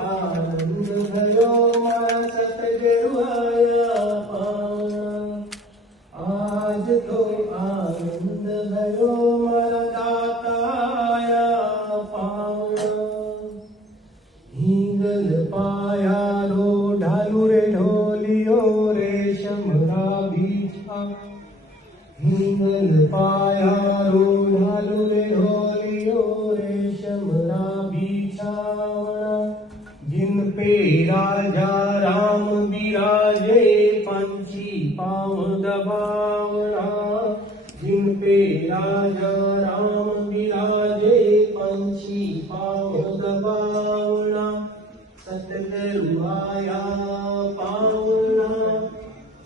आनंद भयो मारा सतगुरु आया पावना। आज तो आनंद भयो मारा दाता आया पावना। हींगल पाया रो ढालू रे ढोलियो रेशमरा बीछा। हींगल पाया रो ढालू रे ढोलियो रेशमरा बीछावना। जिन पे राजा राम बिराजे पंछी पाँव दबावना। जिन पे राजा राम बिराजे पंछी पाँव दबावना। सतगुरु आया पावना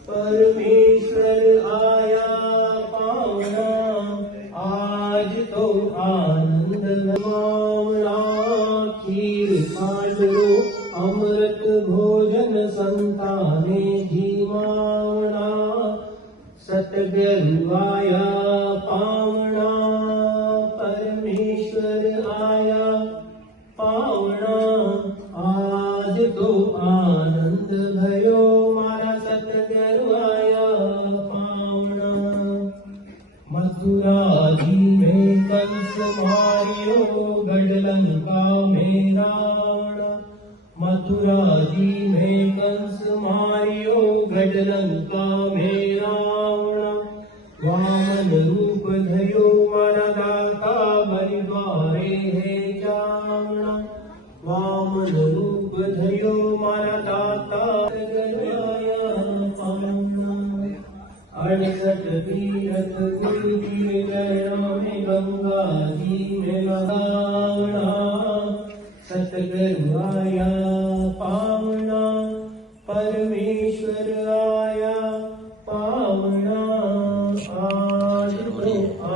परमेश्वर आया पावना। आज तो आनंद मावना। खीर खांडलो अमृत भोजन संताने जीवावना। सतगुरु आया पावना परमेश्वर आया पावना। आज तो आनंद भयो मारा सतगुरु आया पावना। मथुरा जी में कंस मारियो गढ़लंका में रावण। मथुरा जी में कंस मारियो गढ़लंका में रावण। वामन रूप धयो मारा दाता बलिद्वारे है जावना। वामन रूप धयो मारा दाता आया पावना। 68 तीरथ कुल तीर गया में गंगा जी में लगावना। सतगुरु आया पावना परमेश्वर आया पावना। आज तो